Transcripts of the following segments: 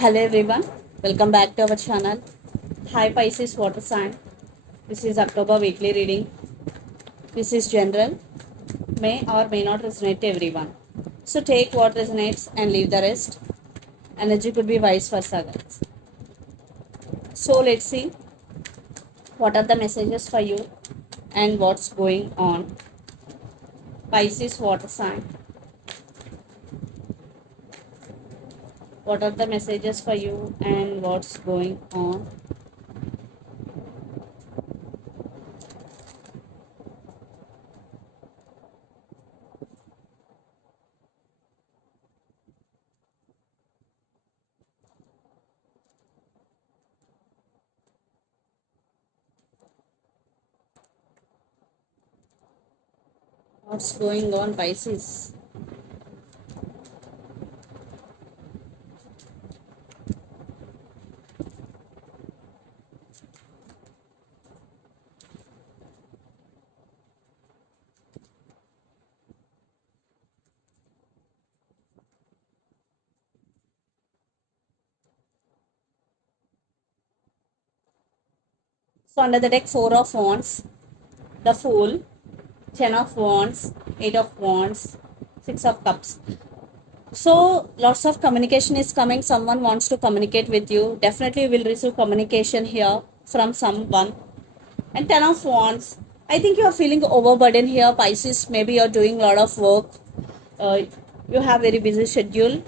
Hello everyone, welcome back to our channel. Hi Pisces Water Sign. This is October weekly reading. This is general, may or may not resonate to everyone. So take what resonates and leave the rest. Energy could be vice versa, guys. So let's see what are the messages for you and what's going on. Pisces Water Sign. What are the messages for you and what's going on? What's going on, Pisces? So under the deck, Four of Wands, the Fool, 10 of Wands, 8 of Wands, 6 of Cups. So lots of communication is coming. Someone wants to communicate with you. Definitely you will receive communication here from someone. And 10 of Wands. I think you are feeling overburdened here, Pisces. Maybe you are doing a lot of work. Uh, you have very busy schedule.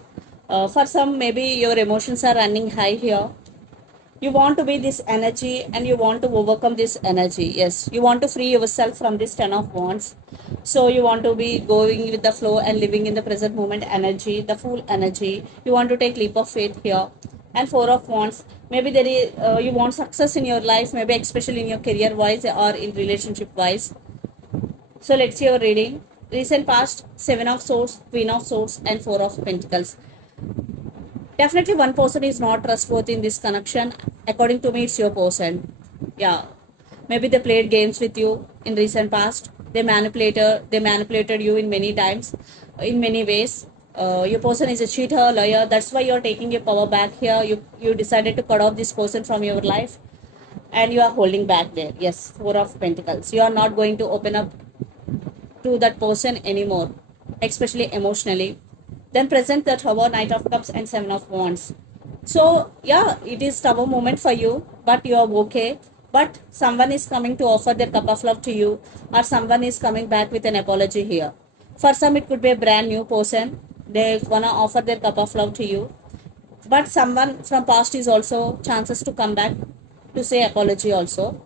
For some, maybe your emotions are running high here. You want to be this energy and you want to overcome this energy. Yes, you want to free yourself from this 10 of wands. So you want to be going with the flow and living in the present moment energy, the full energy. You want to take leap of faith here. And four of wands, maybe there is you want success in your life, maybe especially in your career wise or in relationship wise. So let's see your reading. Recent past, seven of swords, queen of swords, and four of pentacles. Definitely one person is not trustworthy in this connection. According to me, it's your person. Yeah, maybe they played games with you in recent past. They manipulated you in many times, in many ways. Your person is a cheater, liar. That's why you're taking your power back here. You decided to cut off this person from your life, and you are holding back there. Yes, four of pentacles. You are not going to open up to that person anymore, especially emotionally. Then present the Tower, Knight of Cups, and Seven of Wands. So yeah, it is tower moment for you, but you are okay. But someone is coming to offer their cup of love to you, or someone is coming back with an apology here. For some, it could be a brand new person. They wanna offer their cup of love to you, but someone from past is also chances to come back to say apology also.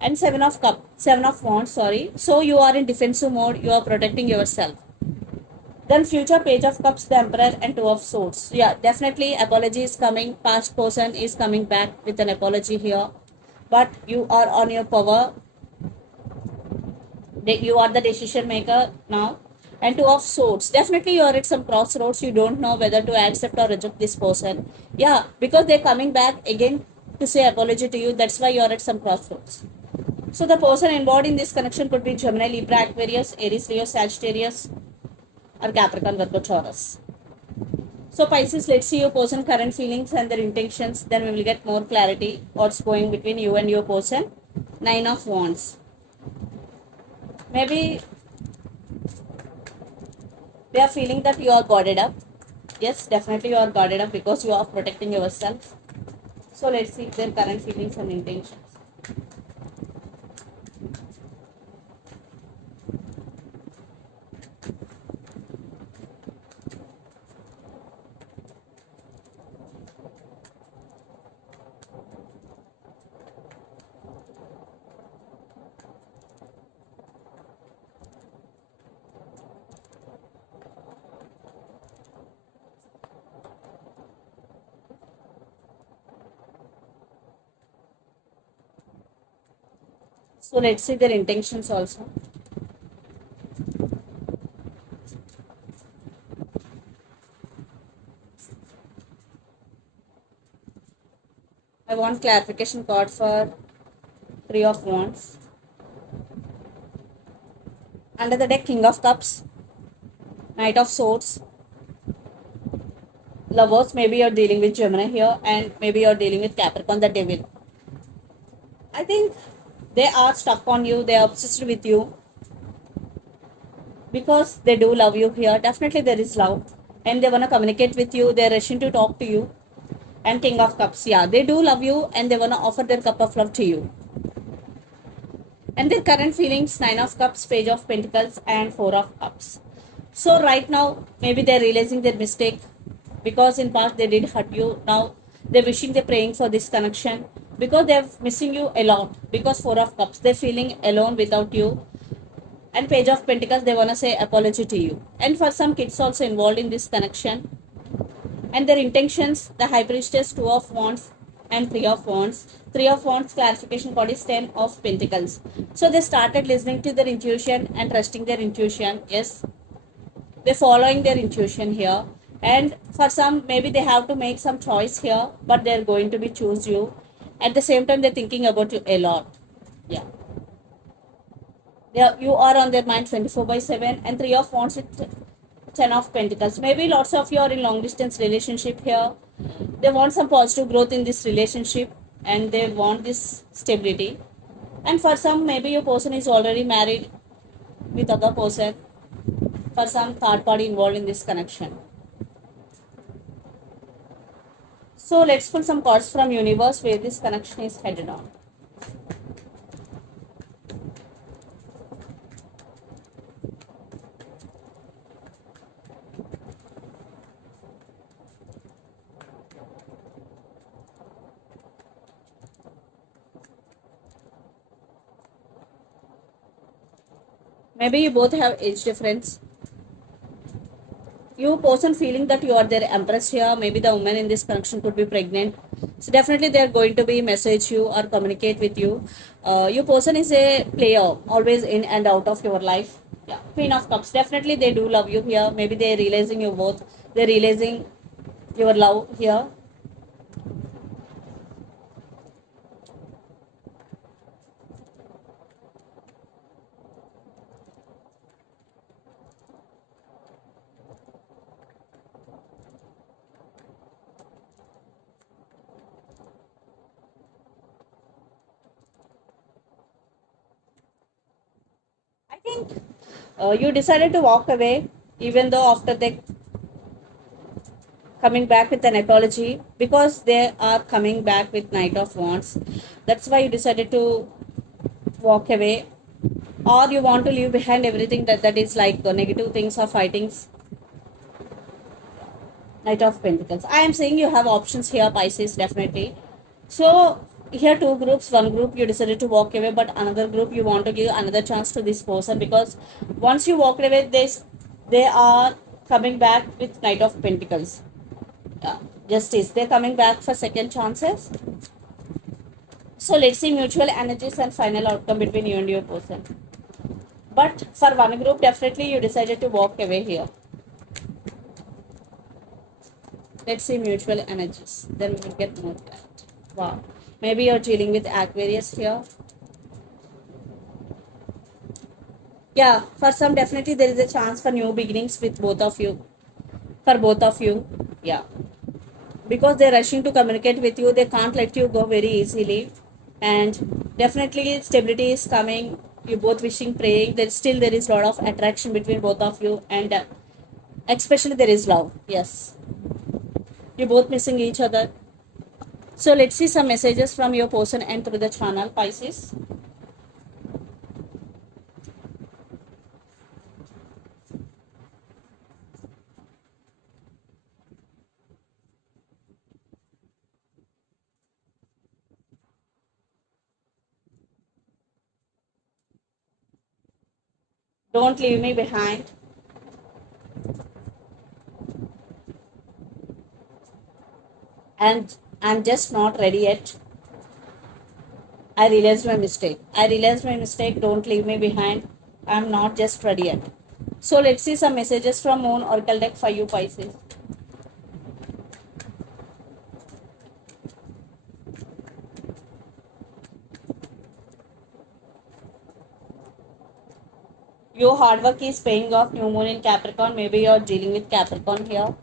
And seven of wands, sorry. So you are in defensive mode, you are protecting yourself. Then future page of cups, the emperor, and two of swords. Yeah, definitely apology is coming. Past person is coming back with an apology here, but you are on your power. You are the decision maker now. And two of swords, definitely you are at some crossroads. You don't know whether to accept or reject this person. Yeah, because they're coming back again to say apology to you. That's why you are at some crossroads. So the person involved in this connection could be Gemini, Libra, Aquarius, Aries, Leo, Sagittarius, or Capricorn, Virgo, Taurus. So Pisces, let's see your person current feelings and their intentions. Then we will get more clarity what's going between you and your person. Nine of Wands. Maybe they are feeling that you are guarded up. Yes, definitely you are guarded up because you are protecting yourself. So let's see their current feelings and intentions. So let's see their intentions also. I want clarification card for Three of Wands. Under the deck, King of Cups, Knight of Swords, Lovers, maybe you're dealing with Gemini here, and maybe you're dealing with Capricorn, the devil. I think they are stuck on you, they are obsessed with you because they do love you here. Definitely there is love, and they want to communicate with you, they're rushing to talk to you. And King of Cups, yeah, they do love you and they want to offer their cup of love to you. And their current feelings, Nine of Cups, Page of Pentacles, and Four of Cups. So right now maybe they're realizing their mistake, because in past they did hurt you. Now they're wishing, they're praying for this connection, because they're missing you a lot. Because Four of Cups, they're feeling alone without you. And Page of Pentacles, they want to say apology to you. And for some kids also involved in this connection, and their intentions, the High Priestess, Two of Wands, and Three of Wands. Three of Wands clarification card is 10 of Pentacles. So they started listening to their intuition and trusting their intuition. Yes, they're following their intuition here. And for some, maybe they have to make some choice here, but they're going to be choose you. At the same time, they're thinking about you a lot. Yeah, you are on their mind 24/7. And Three of Wands with 10 of Pentacles. Maybe lots of you are in long distance relationship here. They want some positive growth in this relationship, and they want this stability. And for some, maybe your person is already married with other person. For some, third party involved in this connection. So let's pull some cards from universe where this connection is headed on. Maybe you both have age difference. You person feeling that you are their empress here. Maybe the woman in this connection could be pregnant. So definitely they are going to be message you or communicate with you. Your person is a player, always in and out of your life. Yeah, Queen of Cups. Definitely they do love you here. Maybe they are realizing you both. They're realizing your love here. I think you decided to walk away, even though after they coming back with an apology, because they are coming back with Knight of Wands. That's why you decided to walk away, or you want to leave behind everything that is like the negative things or fightings. Knight of Pentacles. I am saying you have options here, Pisces, definitely. So here two groups. One group you decided to walk away, but another group you want to give another chance to this person, because once you walk away, they are coming back with Knight of Pentacles. Justice. They're coming back for second chances. So let's see mutual energies and final outcome between you and your person. But for one group, definitely you decided to walk away here. Let's see mutual energies. Then we will get more clarity. Wow. Maybe you're dealing with Aquarius here. Yeah, for some, definitely there is a chance for new beginnings with both of you. For both of you. Yeah. Because they're rushing to communicate with you, they can't let you go very easily. And definitely stability is coming. You both wishing, praying. There is a lot of attraction between both of you, and especially there is love. Yes, you both missing each other. So let's see some messages from your person and through the channel, Pisces. Don't leave me behind. And I'm just not ready yet. I realized my mistake. Don't leave me behind. I'm not just ready yet. So let's see some messages from Moon Oracle deck for you, Pisces. Your hard work is paying off. New Moon in Capricorn. Maybe you're dealing with Capricorn here.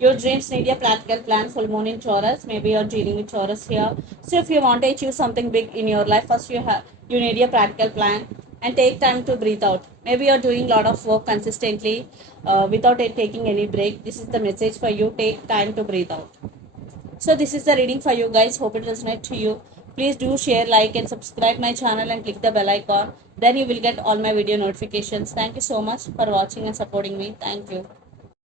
Your dreams need a practical plan. Full moon in Taurus. Maybe you're dealing with Taurus here. So if you want to achieve something big in your life, first you need a practical plan and take time to breathe out. Maybe you're doing a lot of work consistently without it taking any break. This is the message for you. Take time to breathe out. So this is the reading for you guys. Hope it resonates to you. Please do share, like and subscribe my channel and click the bell icon. Then you will get all my video notifications. Thank you so much for watching and supporting me. Thank you.